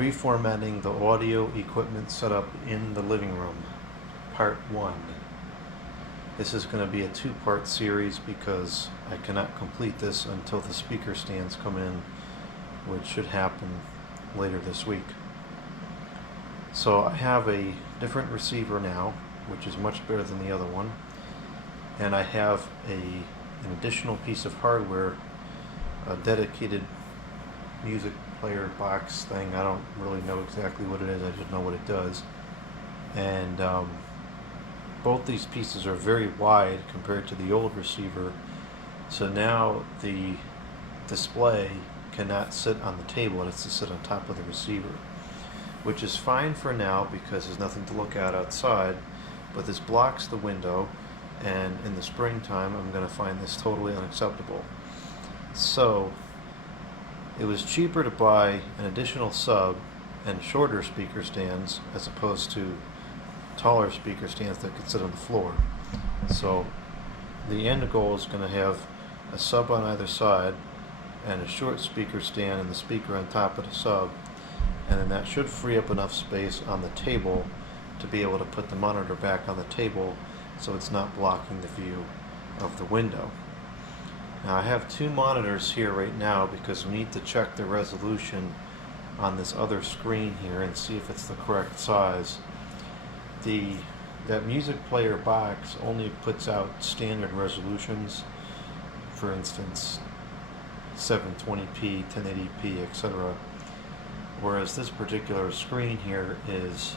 Reformatting the audio equipment setup in the living room, part 1. This is going to be a two-part series because I cannot complete this until the speaker stands come in, which should happen later this week. So I have a different receiver now, which is much better than the other one, and I have an additional piece of hardware, a dedicated music player box thing. I don't really know exactly what it is, I just know what it does. And both these pieces are very wide compared to the old receiver, so now the display cannot sit on the table, it has to sit on top of the receiver, which is fine for now because there's nothing to look at outside, but this blocks the window, and in the springtime I'm going to find this totally unacceptable. So it was cheaper to buy an additional sub and shorter speaker stands as opposed to taller speaker stands that could sit on the floor. So the end goal is going to have a sub on either side and a short speaker stand and the speaker on top of the sub, and then that should free up enough space on the table to be able to put the monitor back on the table so it's not blocking the view of the window. Now I have two monitors here right now because we need to check the resolution on this other screen here and see if it's the correct size. That music player box only puts out standard resolutions, for instance 720p, 1080p, etc. Whereas this particular screen here it's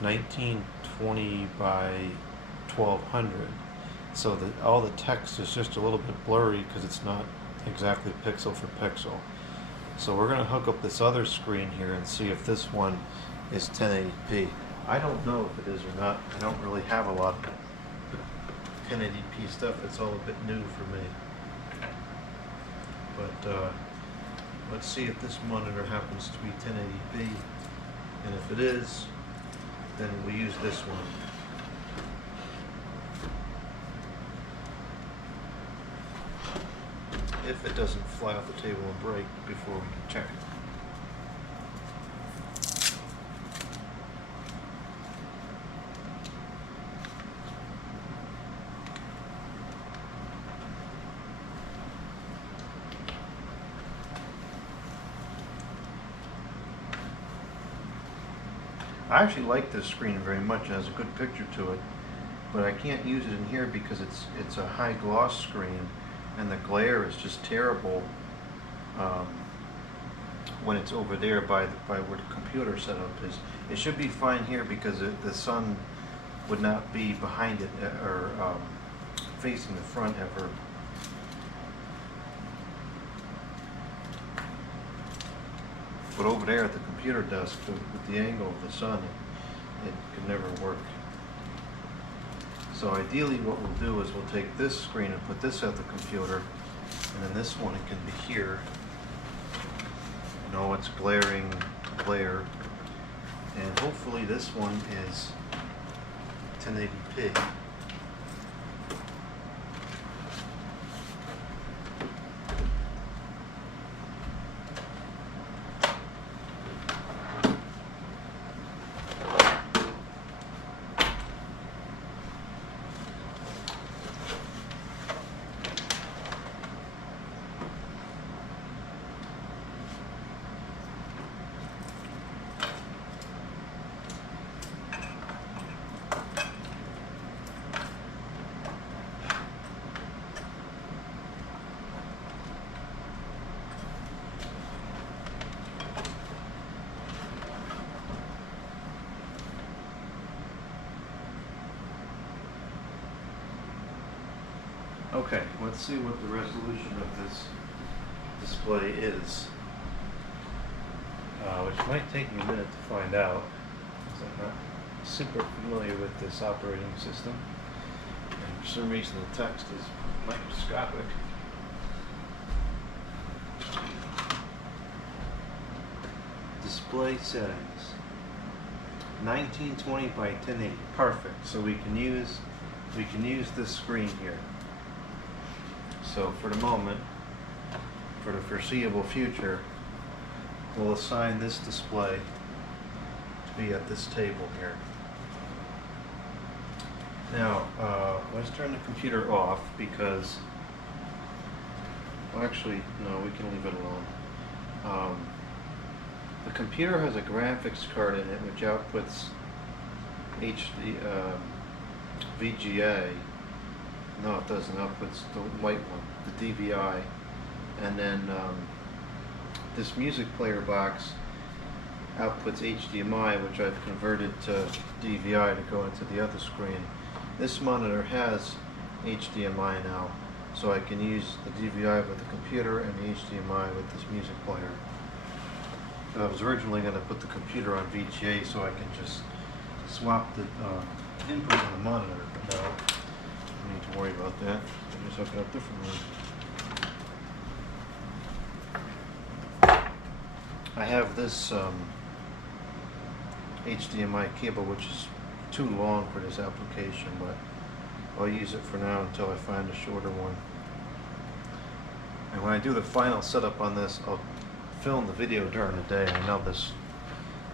1920 by 1200. So that all the text is just a little bit blurry because it's not exactly pixel for pixel. So we're going to hook up this other screen here and see if this one is 1080p. I don't know if it is or not. I don't really have a lot of 1080p stuff. It's all a bit new for me. But let's see if this monitor happens to be 1080p. And if it is, then we use this one. If it doesn't fly off the table and break before we can check it. I actually like this screen very much. It has a good picture to it, but I can't use it in here because it's a high gloss screen and the glare is just terrible when it's over there by where the computer setup is. It should be fine here because the sun would not be behind it or facing the front ever. But over there at the computer desk, with the angle of the sun, it could never work. So ideally what we'll do is we'll take this screen and put this at the computer, and then this one, it can be here. No, it's glaring glare. And hopefully this one is 1080p. Okay, let's see what the resolution of this display is, which might take me a minute to find out, because I'm not super familiar with this operating system, and for some reason the text is microscopic. Display settings, 1920 by 1080, perfect. So we can use this screen here. So for the moment, for the foreseeable future, we'll assign this display to be at this table here. Now, let's turn the computer off because, well, actually, no, we can leave it alone. The computer has a graphics card in it which outputs VGA. No, it doesn't. Outputs the white one, the DVI, and then this music player box outputs HDMI, which I've converted to DVI to go into the other screen. This monitor has HDMI now, so I can use the DVI with the computer and the HDMI with this music player. I was originally going to put the computer on VGA so I can just swap the input on the monitor, but no, I need to worry about that. I just hook it up differently. I have this HDMI cable which is too long for this application, but I'll use it for now until I find a shorter one. And when I do the final setup on this, I'll film the video during the day. I know this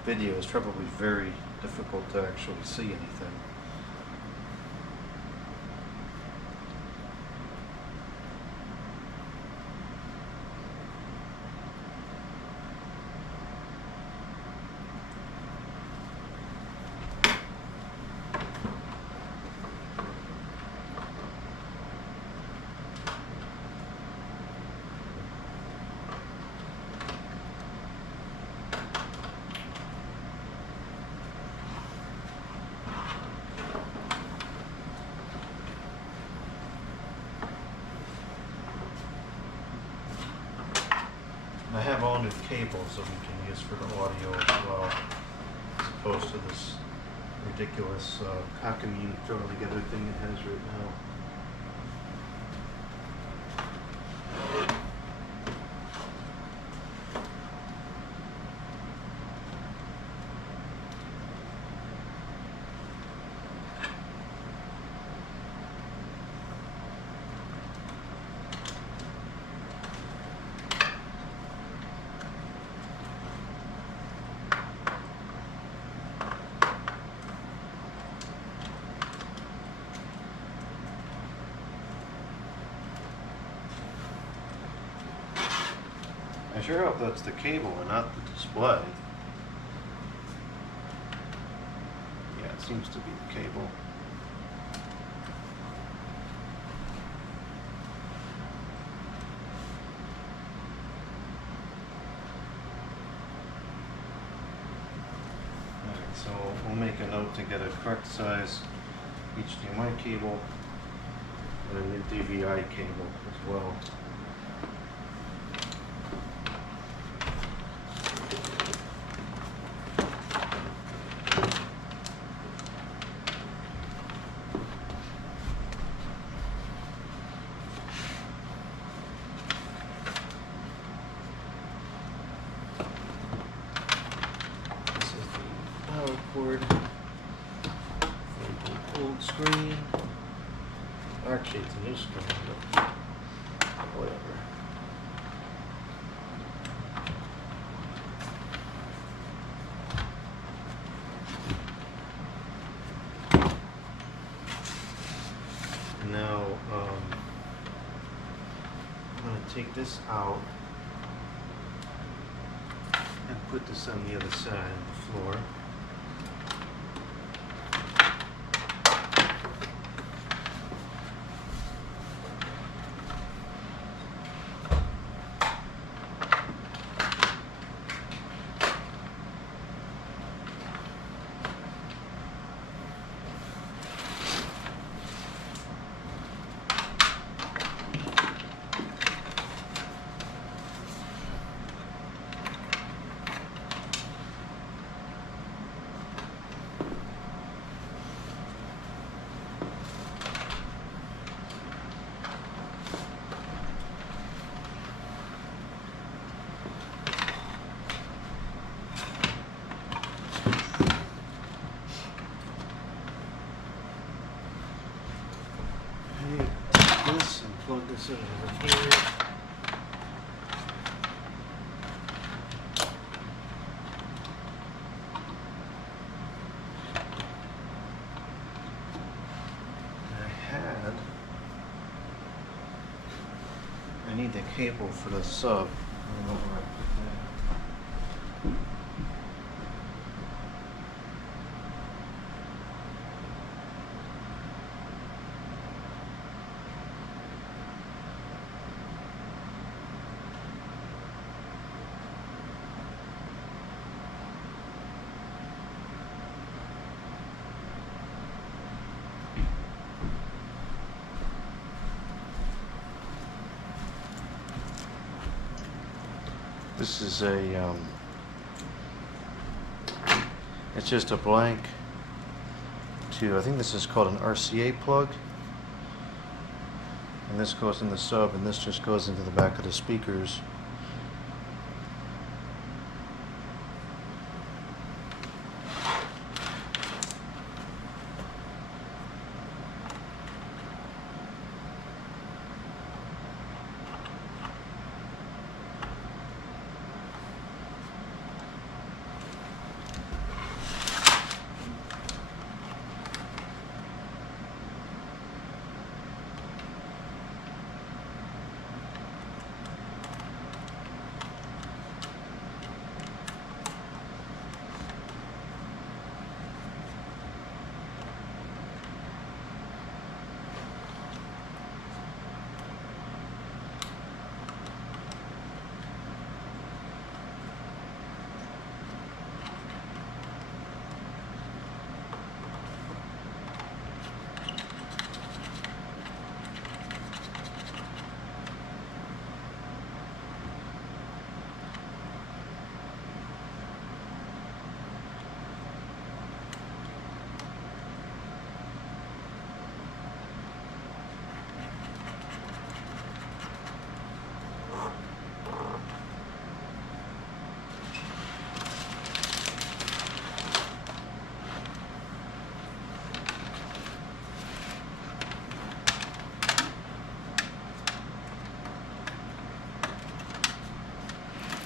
video is probably very difficult to actually see anything. I have all new cables that we can use for the audio as well, as opposed to this ridiculous cockamamie throwing together thing it has right now. I sure hope that's the cable and not the display. Yeah, it seems to be the cable. Alright, so we'll make a note to get a correct size HDMI cable and a new DVI cable as well. Cord for the old screen. Actually, it's a new screen, but whatever. Now, I'm going to take this out and put this on the other side of the floor. Plug this in over here. cable for the sub. I don't know where I put that. This is it's just a blank to, I think this is called an RCA plug. And this goes in the sub, and this just goes into the back of the speakers.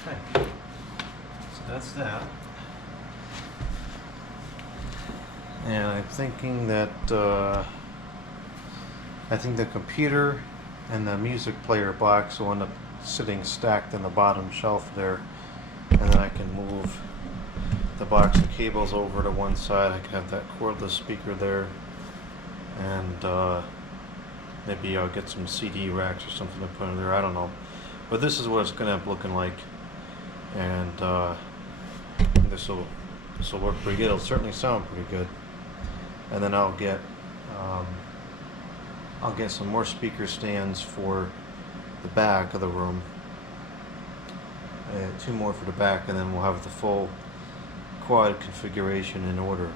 Okay, so that's that. And I'm thinking that I think the computer and the music player box will end up sitting stacked in the bottom shelf there, and then I can move the box of cables over to one side. I can have that cordless speaker there, and maybe I'll get some CD racks or something to put in there. I don't know, but this is what it's going to end up looking like, and this will work pretty good. It'll certainly sound pretty good. And then I'll get some more speaker stands for the back of the room, 2 more for the back, and then we'll have the full quad configuration in order.